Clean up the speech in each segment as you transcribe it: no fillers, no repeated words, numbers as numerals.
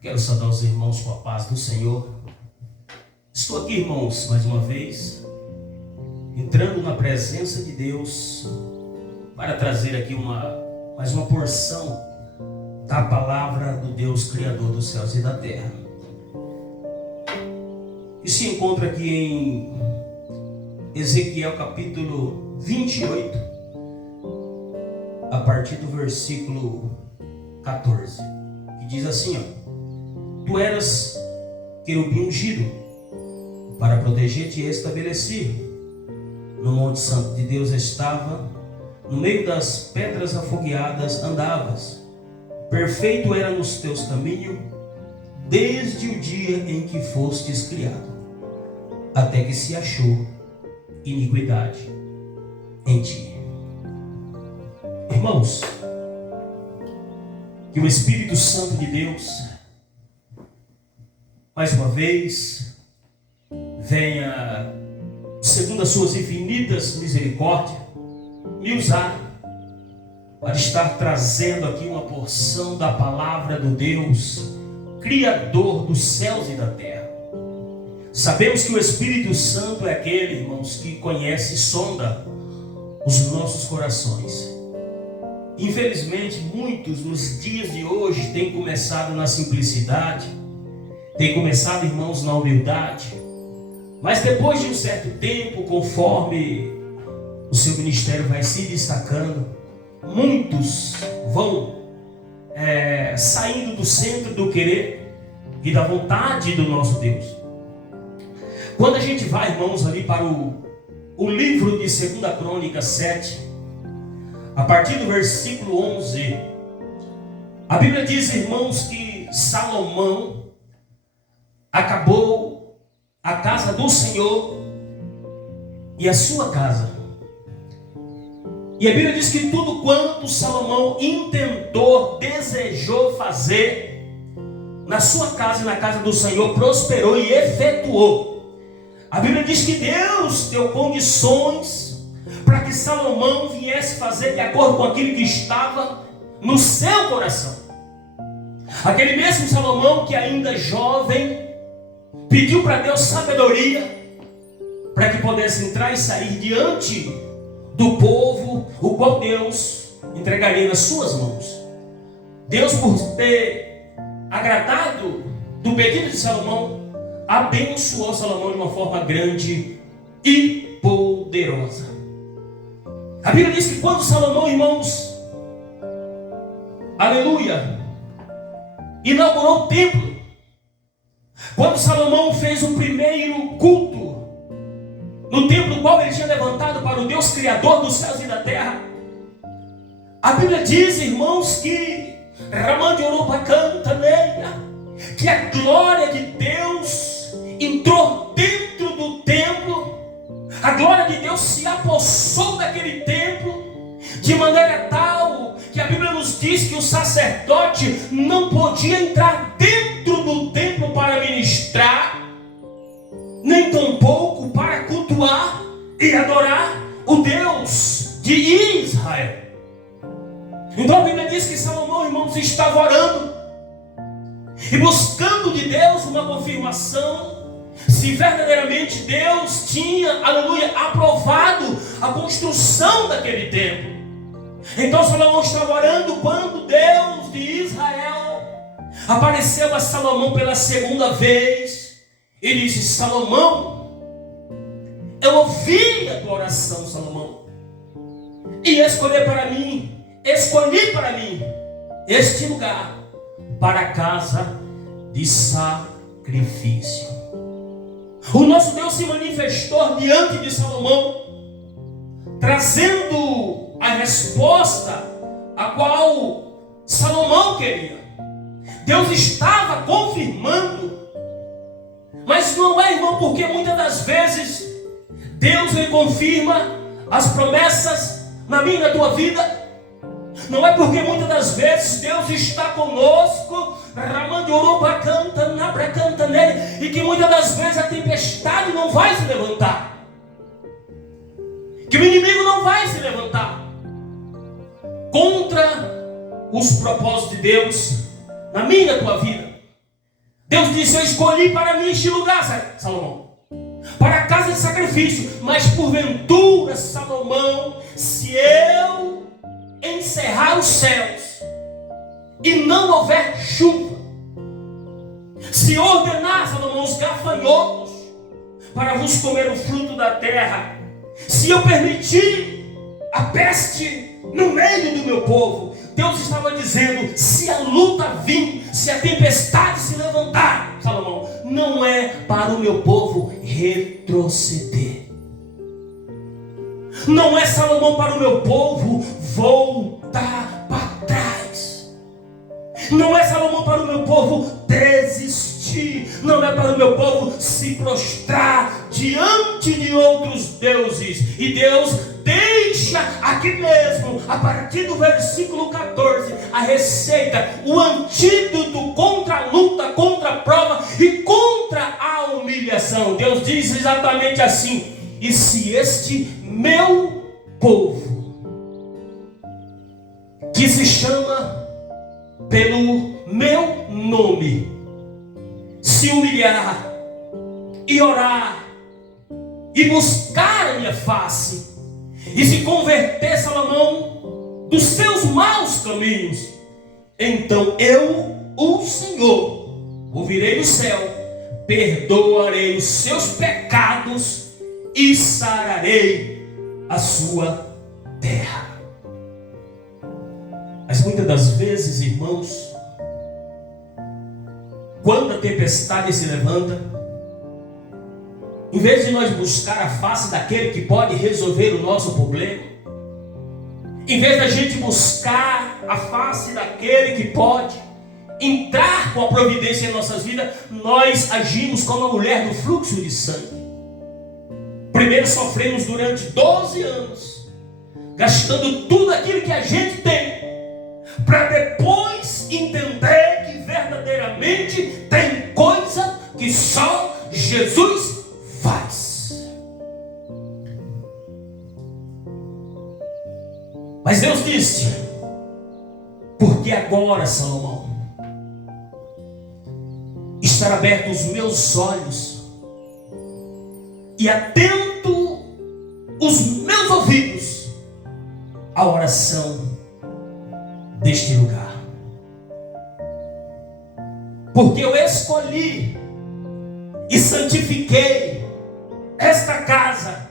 Quero saudar os irmãos com a paz do Senhor. Estou aqui, irmãos, mais uma vez, entrando na presença de Deus para trazer aqui mais uma porção da palavra do Deus Criador dos céus e da terra. E se encontra aqui em Ezequiel capítulo 28, a partir do versículo 14, que diz assim, Tu eras querubim ungido, para proteger-te e estabelecer. No monte santo de Deus estava, no meio das pedras afogueadas andavas. Perfeito era nos teus caminhos, desde o dia em que fostes criado, até que se achou iniquidade em ti. Irmãos, que o Espírito Santo de Deus, mais uma vez, venha, segundo as suas infinitas misericórdias, me usar para estar trazendo aqui uma porção da palavra do Deus, Criador dos céus e da terra. Sabemos que o Espírito Santo é aquele, irmãos, que conhece e sonda os nossos corações. Infelizmente, muitos nos dias de hoje têm começado na simplicidade, têm começado, irmãos, na humildade, mas depois de um certo tempo, conforme o seu ministério vai se destacando, muitos vão saindo do centro do querer e da vontade do nosso Deus. Quando a gente vai, irmãos, ali para o livro de 2 Crônicas 7, a partir do versículo 11, a Bíblia diz, irmãos, que Salomão acabou a casa do Senhor e a sua casa. E a Bíblia diz que tudo quanto Salomão intentou, desejou fazer na sua casa e na casa do Senhor, prosperou e efetuou. A Bíblia diz que Deus deu condições para que Salomão viesse fazer de acordo com aquilo que estava no seu coração. Aquele mesmo Salomão que ainda jovem pediu para Deus sabedoria para que pudesse entrar e sair diante do povo, o qual Deus entregaria nas suas mãos. Deus, por ter agradado do pedido de Salomão, abençoou Salomão de uma forma grande e poderosa. A Bíblia diz que quando Salomão, irmãos, aleluia, inaugurou o templo, quando Salomão fez o primeiro culto no templo qual ele tinha levantado para o Deus Criador dos céus e da terra, a Bíblia diz, irmãos, que que a glória de Deus entrou dentro do templo, a glória de Deus se apossou daquele templo, de maneira tal que a Bíblia nos diz que o sacerdote não podia entrar dentro do templo para ministrar, nem tampouco para cultuar e adorar o Deus de Israel. Então a Bíblia diz que Salomão, irmãos, estava orando e buscando de Deus uma confirmação se verdadeiramente Deus tinha, aleluia, aprovado a construção daquele templo. Então Salomão estava orando quando Deus de Israel apareceu a Salomão pela segunda vez e disse: Salomão, eu ouvi a tua oração, Salomão, e escolhi para mim este lugar para a casa de sacrifício. O nosso Deus se manifestou diante de Salomão, trazendo a resposta a qual Salomão queria. Deus estava confirmando, mas não é, irmão, porque muitas das vezes Deus lhe confirma as promessas na minha e na tua vida. Não é porque muitas das vezes Deus está conosco, e que muitas das vezes a tempestade não vai se levantar, que o inimigo não vai se levantar contra os propósitos de Deus na minha e na tua vida. Deus disse: eu escolhi para mim este lugar, Salomão, para a casa de sacrifício. Mas porventura, Salomão, se eu encerrar os céus e não houver chuva, se ordenar, Salomão, os gafanhotos para vos comer o fruto da terra, se eu permitir a peste no meio do meu povo, Deus estava dizendo: se a luta vir, se a tempestade se levantar, Salomão, não é para o meu povo retroceder. Não é, Salomão, para o meu povo voltar para trás. Não é, Salomão, para o meu povo desistir. Não é para o meu povo se prostrar diante de outros deuses. E Deus deixa aqui mesmo, a partir do versículo 14, a receita, o antídoto contra a luta, contra a prova e contra a humilhação. Deus diz exatamente assim: e se este meu povo, que se chama pelo meu nome, se humilhar e orar e buscar a minha face e se converter, Salomão, dos seus maus caminhos, então eu, o Senhor, ouvirei do céu, perdoarei os seus pecados e sararei a sua terra. Mas muitas das vezes, irmãos, quando a tempestade se levanta, em vez de nós buscar a face daquele que pode resolver o nosso problema, em vez da gente buscar a face daquele que pode entrar com a providência em nossas vidas, nós agimos como a mulher do fluxo de sangue. Primeiro sofremos durante 12 anos, gastando tudo aquilo que a gente tem, para depois entender que verdadeiramente tem coisa que só Jesus faz. Mas Deus disse: porque agora, Salomão, estar abertos os meus olhos e atento os meus ouvidos à oração deste lugar. Porque eu escolhi e santifiquei esta casa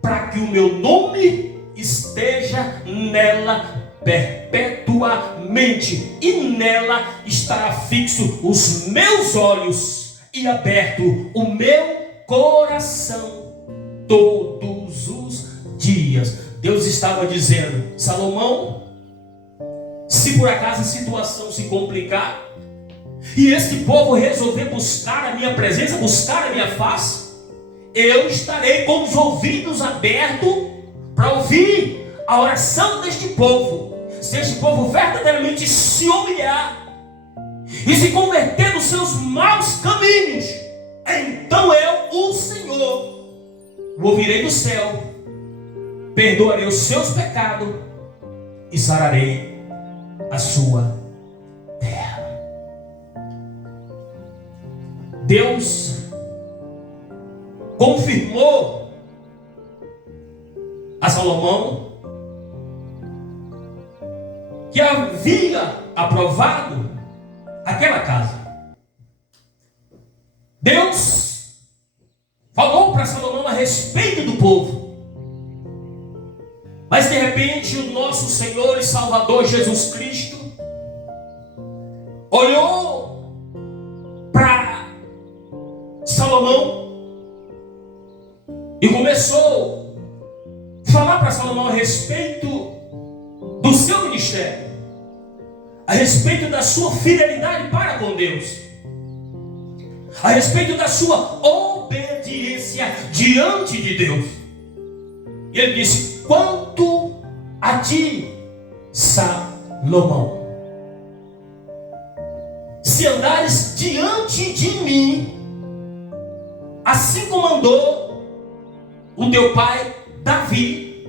para que o meu nome esteja nela perpetuamente, e nela estará fixo os meus olhos e aberto o meu coração todos os dias. Deus estava dizendo: Salomão, se por acaso a situação se complicar e este povo resolver buscar a minha presença, buscar a minha face, eu estarei com os ouvidos abertos para ouvir a oração deste povo. Se este povo verdadeiramente se humilhar e se converter dos seus maus caminhos, então eu, o Senhor, o ouvirei do céu, perdoarei os seus pecados e sararei a sua terra. Deus confirmou a Salomão que havia aprovado aquela casa. Deus falou para Salomão a respeito do povo. Mas de repente o nosso Senhor e Salvador Jesus Cristo olhou para Salomão e começou a falar para Salomão a respeito do seu ministério, a respeito da sua fidelidade para com Deus, a respeito da sua obediência diante de Deus. E ele disse: quanto a ti, Salomão, se andares diante de mim, assim como andou o teu pai Davi,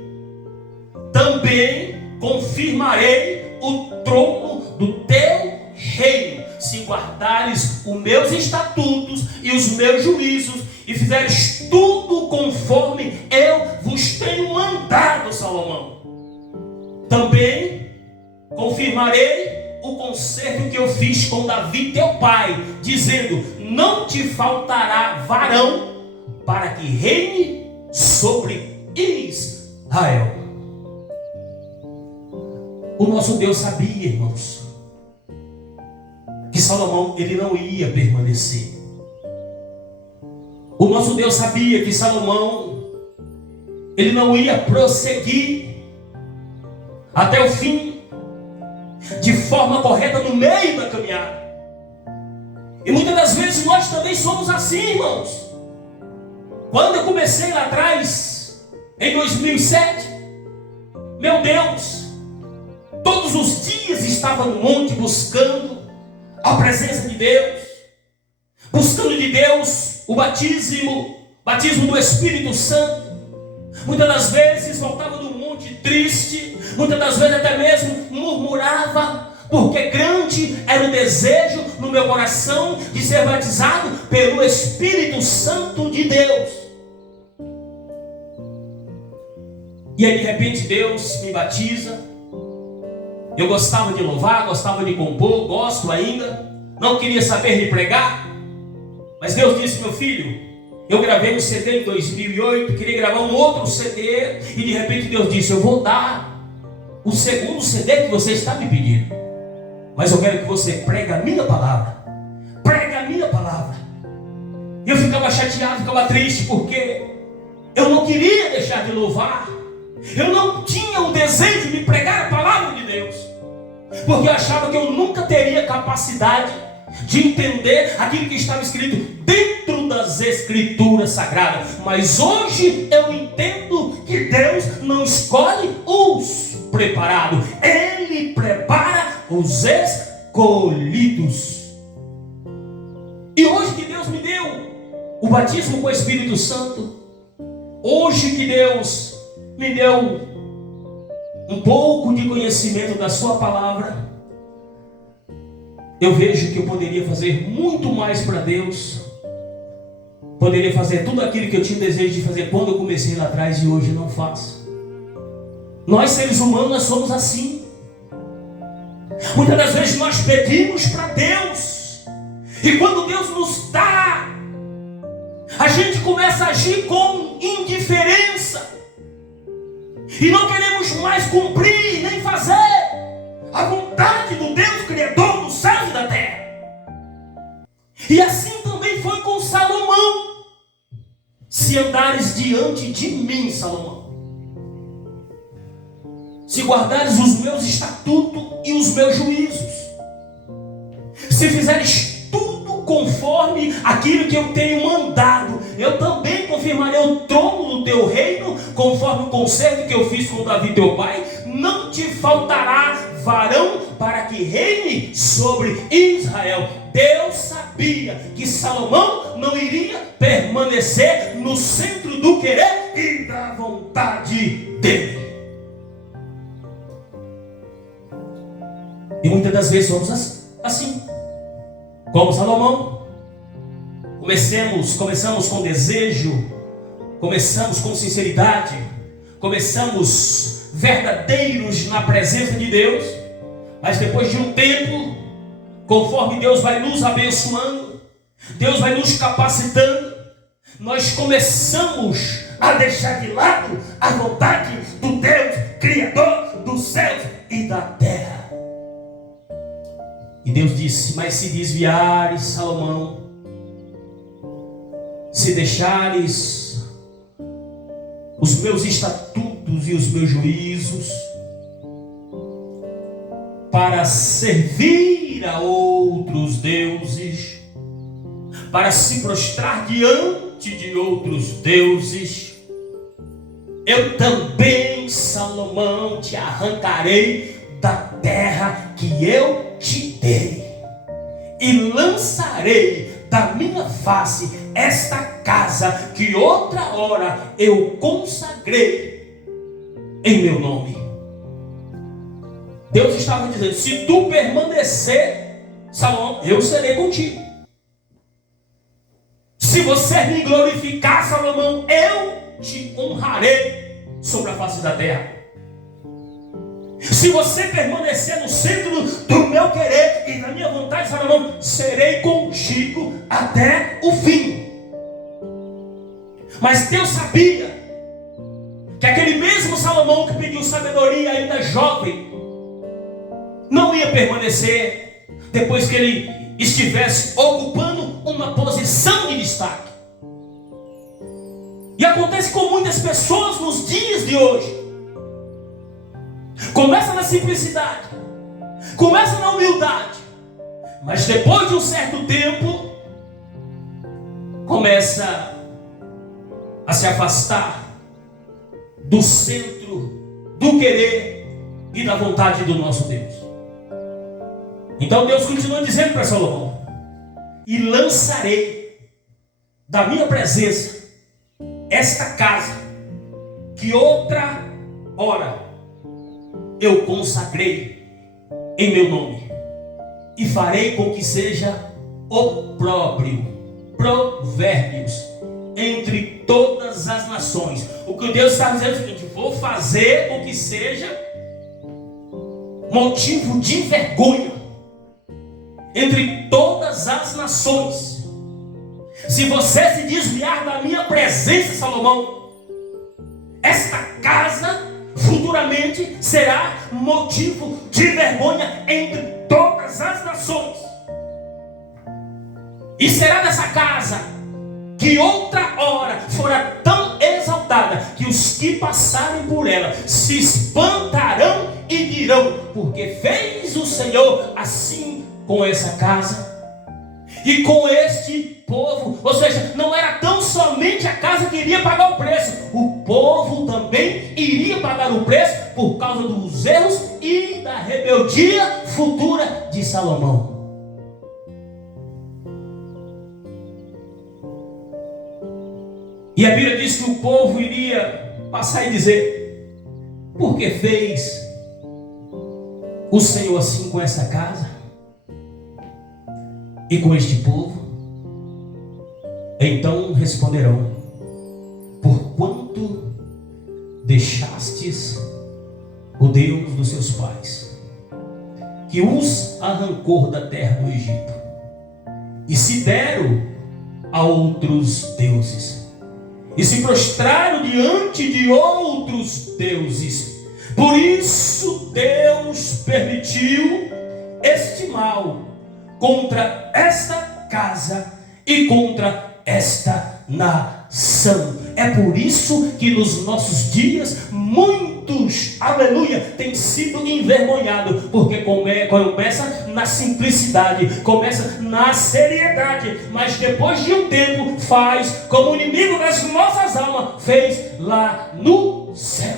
também confirmarei o trono do teu reino. 2 guardares os meus estatutos e os meus juízos, e fizeres tudo conforme eu vos tenho mandado, Salomão, também confirmarei o concerto que eu fiz com Davi teu pai, dizendo: não te faltará varão para que reine sobre Israel. O nosso Deus sabia, irmãos, que Salomão ele não ia permanecer. O nosso Deus sabia que Salomão ele não ia prosseguir até o fim de forma correta no meio da caminhada. E muitas das vezes nós também somos assim, irmãos. Quando eu comecei lá atrás, em 2007, meu Deus, todos os dias estava no monte buscando a presença de Deus, buscando de Deus o batismo do Espírito Santo. Muitas das vezes voltava do monte triste, muitas das vezes até mesmo murmurava, porque grande era o desejo no meu coração de ser batizado pelo Espírito Santo de Deus. E aí de repente Deus me batiza. Eu gostava de louvar, gostava de compor, gosto ainda, não queria saber de pregar, mas Deus disse: meu filho, eu gravei um CD em 2008, queria gravar um outro CD, e de repente Deus disse: eu vou dar o segundo CD que você está me pedindo, mas eu quero que você pregue a minha palavra. Pregue a minha palavra. E eu ficava chateado, ficava triste, porque eu não queria deixar de louvar. Eu não tinha o desejo de pregar a palavra de Deus, porque eu achava que eu nunca teria capacidade de entender aquilo que estava escrito dentro das Escrituras Sagradas. Mas hoje eu entendo que Deus não escolhe os preparados, Ele prepara os escolhidos. E hoje que Deus me deu o batismo com o Espírito Santo, hoje que Deus me deu um pouco de conhecimento da sua palavra, eu vejo que eu poderia fazer muito mais para Deus, poderia fazer tudo aquilo que eu tinha desejo de fazer quando eu comecei lá atrás, e hoje não faço. Nós seres humanos, nós somos assim. Muitas das vezes nós pedimos para Deus, e quando Deus nos dá, a gente começa a agir com indiferença, e não queremos mais cumprir nem fazer a vontade do Deus Criador dos céus e da terra. E assim também foi com Salomão. Se andares diante de mim, Salomão, se guardares os meus estatutos e os meus juízos, se fizeres tudo conforme aquilo que eu tenho mandado, eu também confirmarei o trono do teu reino, conforme o concerto que eu fiz com Davi teu pai. Não te faltará varão para que reine sobre Israel. Deus sabia que Salomão não iria permanecer no centro do querer e da vontade dele. E muitas das vezes somos assim, como Salomão. Começamos com desejo, começamos com sinceridade, começamos verdadeiros na presença de Deus, mas depois de um tempo, conforme Deus vai nos abençoando, Deus vai nos capacitando, nós começamos a deixar de lado a vontade do Deus Criador dos céus e da terra. E Deus disse: mas se desviares, Salomão, se deixares os meus estatutos e os meus juízos para servir a outros deuses, para se prostrar diante de outros deuses, eu também, Salomão, te arrancarei da terra que eu te dei, e lançarei da minha face esta casa que outra hora eu consagrei em meu nome. Deus estava dizendo: se tu permanecer, Salomão, eu serei contigo. Se você me glorificar, Salomão, eu te honrarei sobre a face da terra. Se você permanecer no centro do meu querer e da minha vontade, Salomão, serei contigo até o fim. Mas Deus sabia que aquele mesmo Salomão que pediu sabedoria ainda jovem, não ia permanecer depois que ele estivesse ocupando uma posição de destaque. E acontece com muitas pessoas nos dias de hoje. Começa na simplicidade, começa na humildade, mas depois de um certo tempo começa a se afastar do centro do querer e da vontade do nosso Deus. Então Deus continua dizendo para Salomão: e lançarei da minha presença esta casa que outra hora eu consagrei em meu nome, e farei com que seja opróbrio, provérbios entre todas as nações. O que Deus está dizendo é o seguinte: vou fazer com que seja motivo de vergonha entre todas as nações. Se você se desviar da minha presença, Salomão, esta casa futuramente será motivo de vergonha entre todas as nações. E será nessa casa que outra hora fora tão exaltada que os que passarem por ela se espantarão e dirão: porque fez o Senhor assim com essa casa e com este povo. Ou seja, não era tão somente a casa que iria pagar o preço, o povo também iria pagar o preço por causa dos erros e da rebeldia futura de Salomão. E a Bíblia diz que o povo iria passar e dizer: por que fez o Senhor assim com essa casa e com este povo? Então responderão: porquanto deixastes o Deus dos seus pais, que os arrancou da terra do Egito, e se deram a outros deuses, e se prostraram diante de outros deuses. Por isso Deus permitiu este mal contra esta casa e contra esta nação. É por isso que nos nossos dias muitos, aleluia, têm sido envergonhados, porque começa na simplicidade, começa na seriedade, mas depois de um tempo faz como o inimigo das nossas almas fez lá no céu.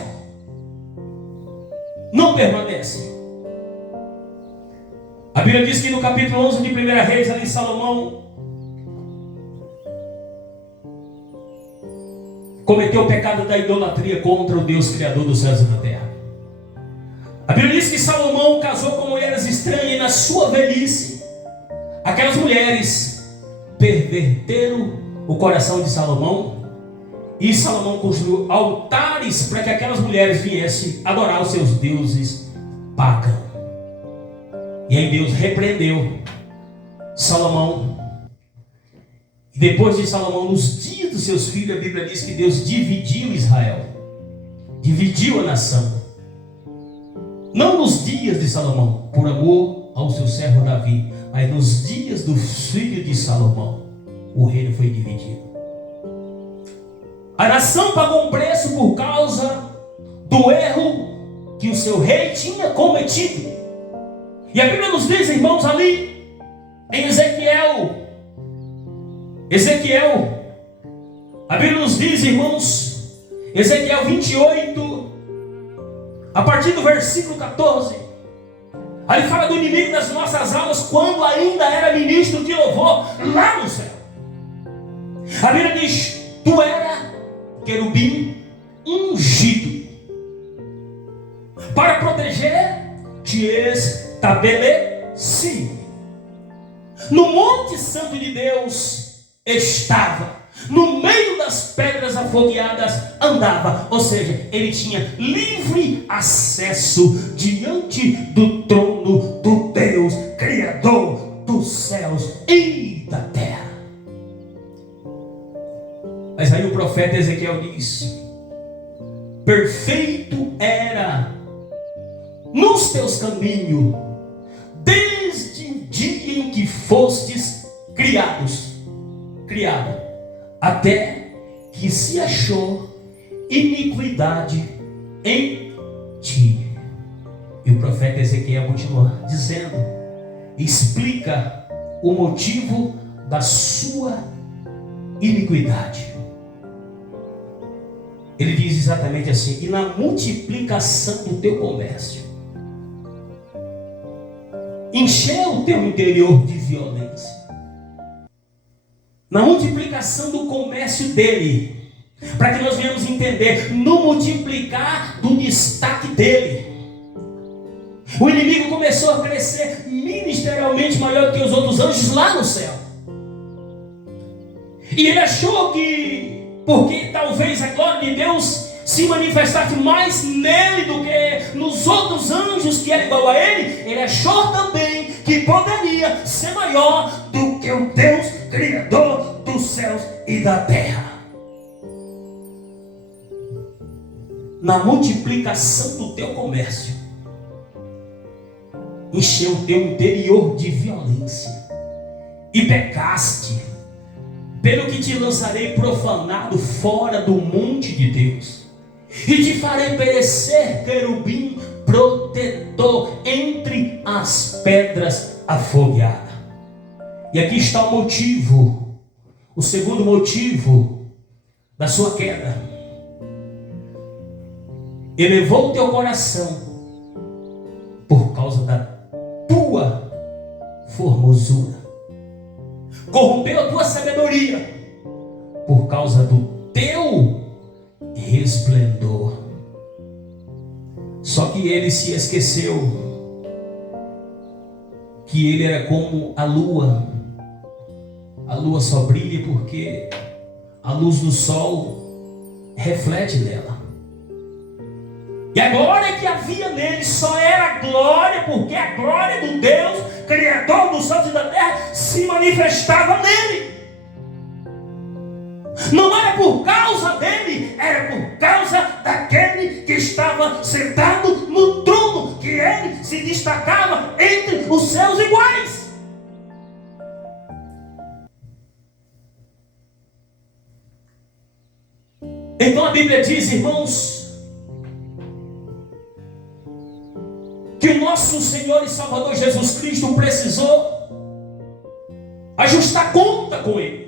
Não permanece. A Bíblia diz que no capítulo 11 de 1 Reis, ali Salomão cometeu o pecado da idolatria contra o Deus Criador dos céus e da terra. A Bíblia diz que Salomão casou com mulheres estranhas e na sua velhice aquelas mulheres perverteram o coração de Salomão, e Salomão construiu altares para que aquelas mulheres viessem adorar os seus deuses pagãos. E aí Deus repreendeu Salomão. E depois de Salomão, nos dias dos seus filhos, a Bíblia diz que Deus dividiu Israel, dividiu a nação. Não nos dias de Salomão, por amor ao seu servo Davi, mas nos dias do filho de Salomão, o reino foi dividido. A nação pagou um preço por causa do erro que o seu rei tinha cometido. E a Bíblia nos diz, irmãos, ali em Ezequiel, a Bíblia nos diz, irmãos, Ezequiel 28, a partir do versículo 14, ali fala do inimigo das nossas almas, quando ainda era ministro de louvor lá no céu. A Bíblia diz: tu era querubim ungido para proteger, te estabeleci. Santo de Deus estava. No meio das pedras afogueadas andava. Ou seja, ele tinha livre acesso diante do trono do Deus Criador dos céus e da terra. Mas aí o profeta Ezequiel diz: perfeito era nos teus caminhos desde o dia em que fostes criado, até que se achou iniquidade em ti. E o profeta Ezequiel continua dizendo, explica o motivo da sua iniquidade. Ele diz exatamente assim: e na multiplicação do teu comércio, encheu o teu interior de violência. Na multiplicação do comércio dele, para que nós venhamos entender, no multiplicar do destaque dele, o inimigo começou a crescer ministerialmente maior do que os outros anjos lá no céu. E ele achou que, porque talvez a glória de Deus se manifestasse mais nele do que nos outros anjos que eram igual a ele achou também que poderia ser maior do que o Deus Criador dos céus e da terra. Na multiplicação do teu comércio, encheu o teu interior de violência e pecaste, pelo que te lançarei profanado fora do monte de Deus, e te farei perecer querubim protetor entre as pedras afogueadas. E aqui está o motivo, o segundo motivo da sua queda. Elevou o teu coração por causa da tua formosura, corrompeu a tua sabedoria por causa do teu resplendor. Só que ele se esqueceu que ele era como a lua. A lua só brilha porque a luz do sol reflete nela. E a glória que havia nele só era glória porque a glória do Deus, Criador dos céus e da terra, se manifestava nele. Não era por causa dele, era por causa daquele que estava sentado no trono, que ele se destacava entre os seus iguais. Então a Bíblia diz, irmãos, que o nosso Senhor e Salvador Jesus Cristo precisou ajustar conta com ele.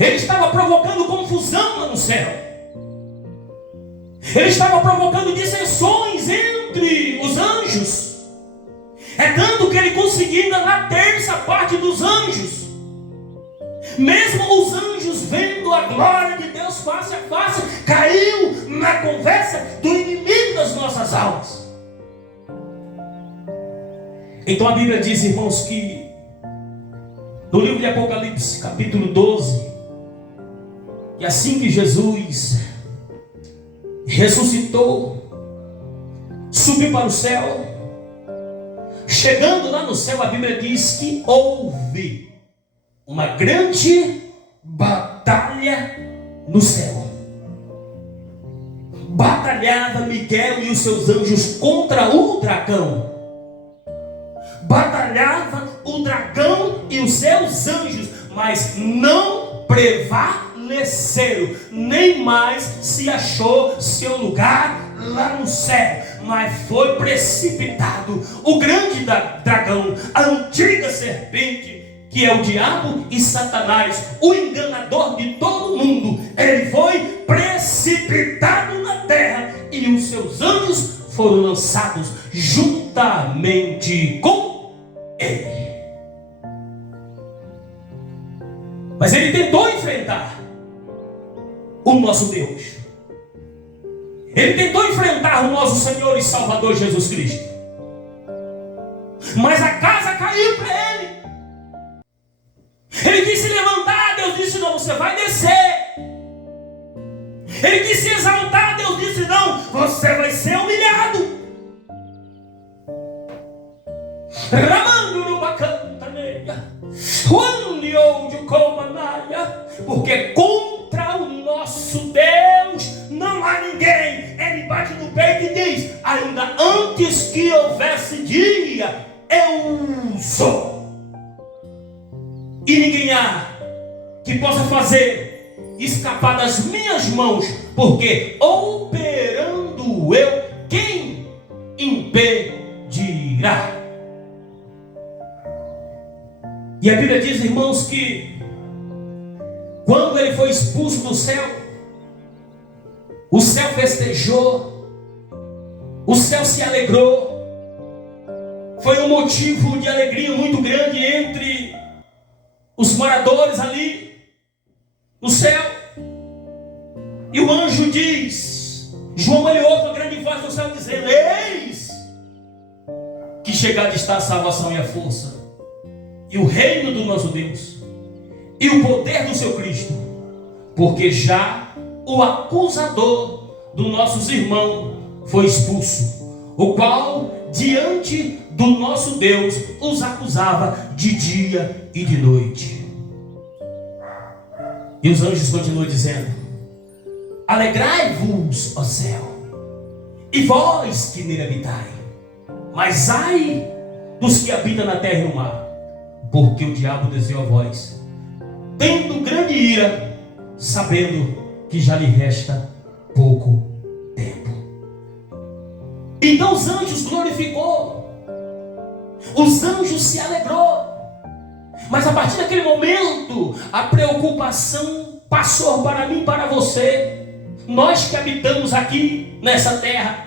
Ele estava provocando confusão lá no céu. Ele estava provocando dissensões entre os anjos. É tanto que ele conseguiu enganar a terça parte dos anjos. Mesmo os anjos vendo a glória de Deus face a face, caiu na conversa do inimigo das nossas almas. Então a Bíblia diz, irmãos, que no livro de Apocalipse, capítulo 12, e assim que Jesus ressuscitou, subiu para o céu, chegando lá no céu, a Bíblia diz que houve uma grande batalha no céu. Batalhava Miguel e os seus anjos contra o dragão. Batalhava o dragão e os seus anjos, mas não prevaleceram, nem mais se achou seu lugar lá no céu, mas foi precipitado o grande dragão, a antiga serpente, que é o diabo e Satanás, o enganador de todo mundo. Ele foi precipitado na terra e os seus anjos foram lançados juntamente com ele. Mas ele tentou enfrentar o nosso Deus. Ele tentou enfrentar o nosso Senhor e Salvador Jesus Cristo. Mas a casa caiu para ele. você vai descer. Ele quis se exaltar, Deus disse: não, você vai ser humilhado. Ramando no bacantaneia, porque contra o nosso Deus não há ninguém. Ele bate no peito e diz: ainda antes que houvesse dia, eu sou. E ninguém há que possa fazer escapar das minhas mãos, porque operando eu, quem impedirá? E a Bíblia diz, irmãos, que quando ele foi expulso do céu, o céu festejou, o céu se alegrou. Foi um motivo de alegria muito grande entre os moradores ali no céu. E o anjo diz, João ele ouve uma grande voz do céu dizendo: eis que chegada está a salvação e a força, e o reino do nosso Deus, e o poder do seu Cristo, porque já o acusador dos nossos irmãos foi expulso, o qual diante do nosso Deus os acusava de dia e de noite. E os anjos continuam dizendo: alegrai-vos, ó céu, e vós que nele habitai, mas ai dos que habitam na terra e no mar, porque o diabo desceu a vós, tendo grande ira, sabendo que já lhe resta pouco tempo. Então os anjos glorificou, os anjos se alegrou, mas a partir daquele momento a preocupação passou para mim e para você. Nós que habitamos aqui nessa terra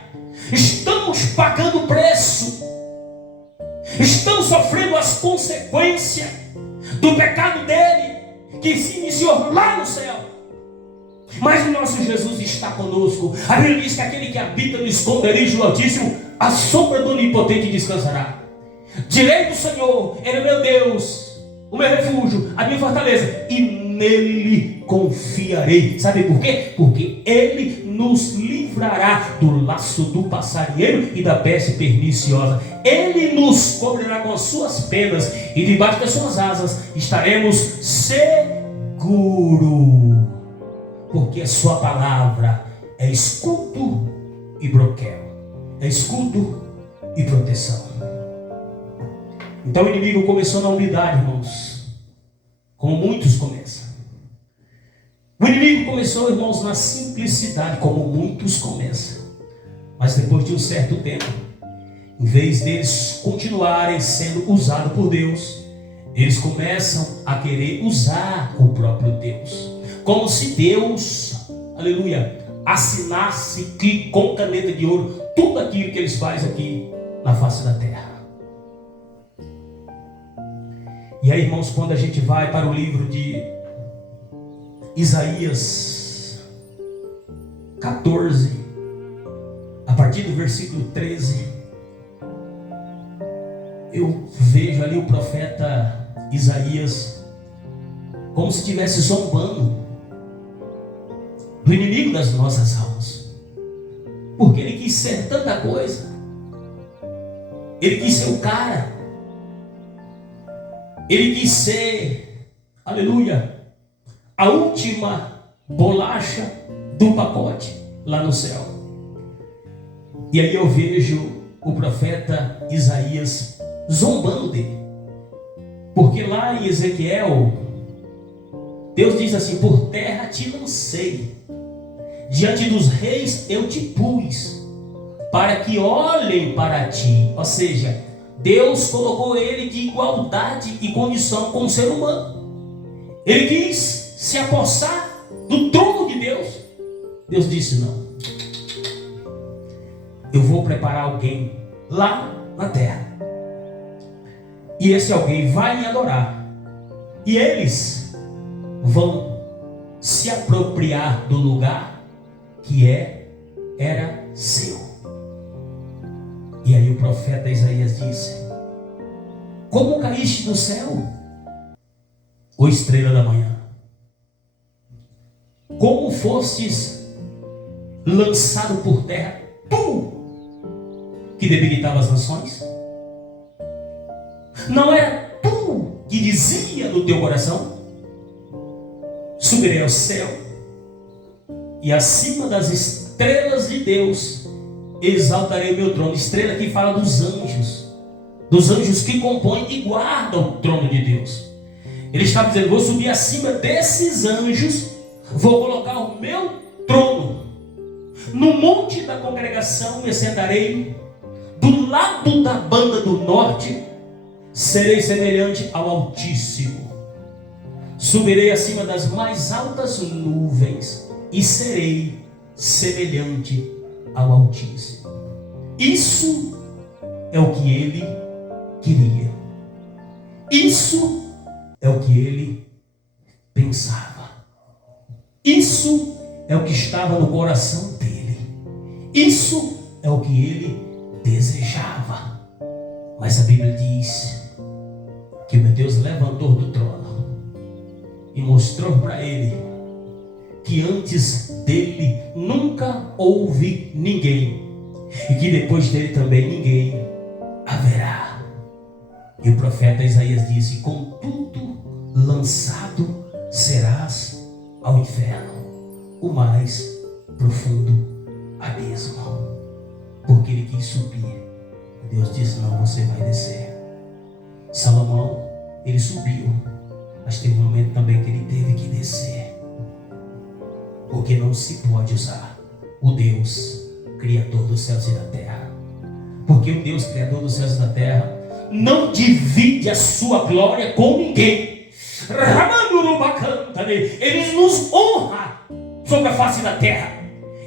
estamos pagando o preço, estamos sofrendo as consequências do pecado dele, que se iniciou lá no céu. Mas o nosso Jesus está conosco. A Bíblia diz que aquele que habita no esconderijo do Altíssimo, a sombra do Onipotente descansará. Direi do Senhor: ele é meu Deus, o meu refúgio, a minha fortaleza, e nele confiarei. Sabe por quê? Porque ele nos livrará do laço do passarinheiro e da peste perniciosa. Ele nos cobrirá com as suas penas, e debaixo das suas asas estaremos seguros, porque a sua palavra é escudo e broquel, é escudo e proteção. Então o inimigo começou na humildade, irmãos, como muitos começam. O inimigo começou, irmãos, na simplicidade, como muitos começam. Mas depois de um certo tempo, em vez deles continuarem sendo usados por Deus, eles começam a querer usar o próprio Deus, como se Deus, aleluia, assinasse que com caneta de ouro tudo aquilo que eles fazem aqui na face da terra. E aí, irmãos, quando a gente vai para o livro de Isaías 14, a partir do versículo 13, eu vejo ali o profeta Isaías como se estivesse zombando do inimigo das nossas almas, porque ele quis ser tanta coisa, ele quis ser o cara, ele quis ser, aleluia, a última bolacha do pacote lá no céu. E aí eu vejo o profeta Isaías zombando dele, porque lá em Ezequiel Deus diz assim: por terra te lancei, diante dos reis eu te pus, para que olhem para ti. Ou seja, Deus colocou ele de igualdade e condição com o ser humano. Ele quis se apossar do trono de Deus. Deus disse: não, eu vou preparar alguém lá na terra, e esse alguém vai me adorar, e eles vão se apropriar do lugar que era seu. E aí o profeta Isaías disse: como caíste do céu, ó estrela da manhã, como fostes lançado por terra, tu que debilitava as nações? Não era tu que dizia no teu coração: subirei ao céu, e acima das estrelas de Deus exaltarei o meu trono. Estrela que fala dos anjos que compõem e guardam o trono de Deus. Ele estava dizendo: vou subir acima desses anjos, vou colocar o meu trono no monte da congregação, me sentarei do lado da banda do norte, serei semelhante ao Altíssimo, subirei acima das mais altas nuvens e serei semelhante ao Altíssimo. Isso é o que ele queria. Isso é o que ele pensava. Isso é o que estava no coração dele. Isso é o que ele desejava. Mas a Bíblia diz que o meu Deus levantou do trono e mostrou para ele que antes dele nunca houve ninguém, e que depois dele também ninguém haverá. E o profeta Isaías disse: contudo lançado serás ao inferno, o mais profundo abismo. Porque ele quis subir, Deus disse: não, você vai descer. Salomão, ele subiu, mas teve um momento também que ele teve que descer. Porque não se pode usar o Deus Criador dos céus e da terra. Porque o Deus Criador dos céus e da terra não divide a sua glória com ninguém. Ele nos honra sobre a face da terra.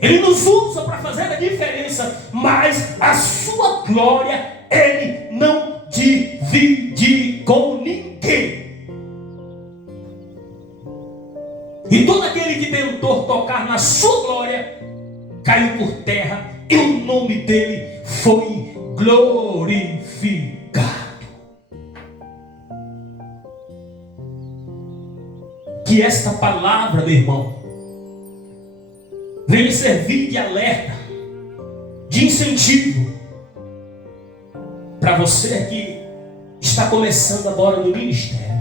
Ele nos usa para fazer a diferença. Mas a sua glória ele não divide com ninguém. E todo aquele que tentou tocar na sua glória caiu por terra, e o nome dele foi glorificado. Que esta palavra, meu irmão, venha servir de alerta, de incentivo para você que está começando agora no ministério,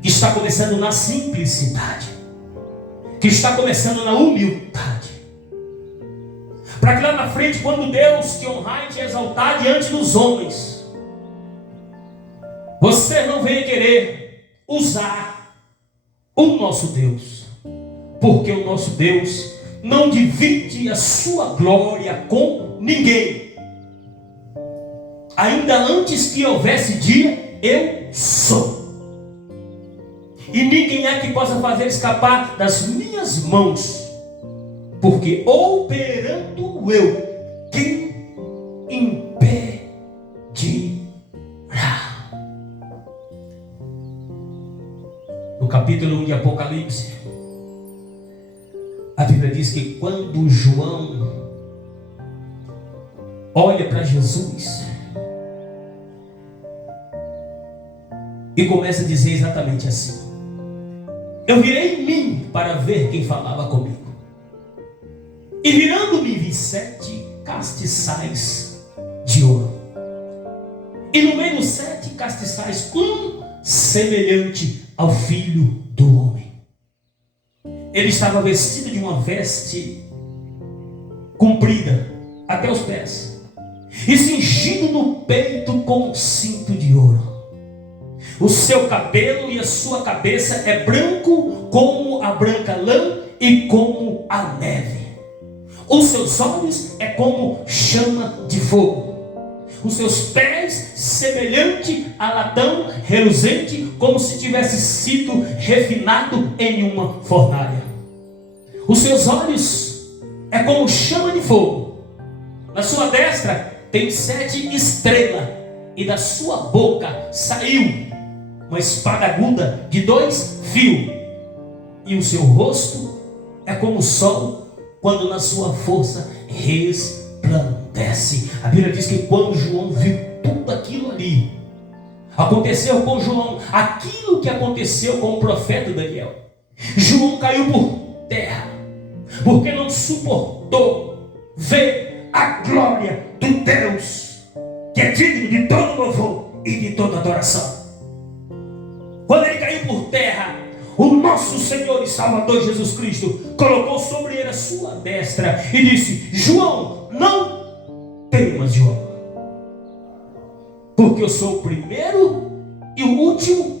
que está começando na simplicidade, que está começando na humildade, para que lá na frente, quando Deus te honrar e te exaltar diante dos homens, você não venha querer usar o nosso Deus, porque o nosso Deus não divide a sua glória com ninguém. Ainda antes que houvesse dia, eu sou. E ninguém é que possa fazer escapar das minhas mãos. Porque operando eu, quem impedirá? No capítulo 1 de Apocalipse, a Bíblia diz que quando João olha para Jesus e começa a dizer exatamente assim: eu virei em mim para ver quem falava comigo. E virando-me vi 7 castiçais de ouro. E no meio dos 7 castiçais, um semelhante ao Filho do Homem. Ele estava vestido de uma veste comprida até os pés, e cingido no peito com um cinto de ouro. O seu cabelo e a sua cabeça é branco como a branca lã e como a neve. Os seus olhos é como chama de fogo. Os seus pés semelhante a latão reluzente, como se tivesse sido refinado em uma fornalha. Os seus olhos é como chama de fogo. Na sua destra tem 7 estrelas, e da sua boca saiu uma espada aguda de 2 fios, e o seu rosto é como o sol quando na sua força resplandece. A Bíblia diz que quando João viu tudo aquilo ali, aconteceu com João aquilo que aconteceu com o profeta Daniel. João caiu por terra, porque não suportou ver a glória do Deus que é digno de todo louvor e de toda adoração. Quando ele caiu por terra, o nosso Senhor e Salvador Jesus Cristo colocou sobre ele a sua destra e disse: João, não temas, João, porque eu sou o primeiro e o último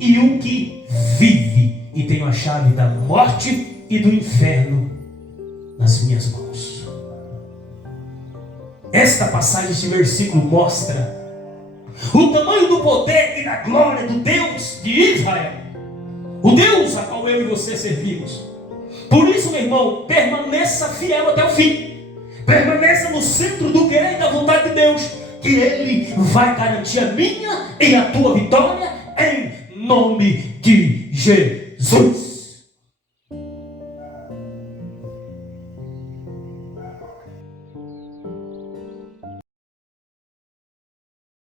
e o que vive, e tenho a chave da morte e do inferno nas minhas mãos. Esta passagem, este versículo mostra o tamanho do poder e da glória do Deus de Israel, o Deus a qual eu e você servimos. Por isso, meu irmão, permaneça fiel até o fim. Permaneça no centro do querer e da vontade de Deus, que Ele vai garantir a minha e a tua vitória, em nome de Jesus.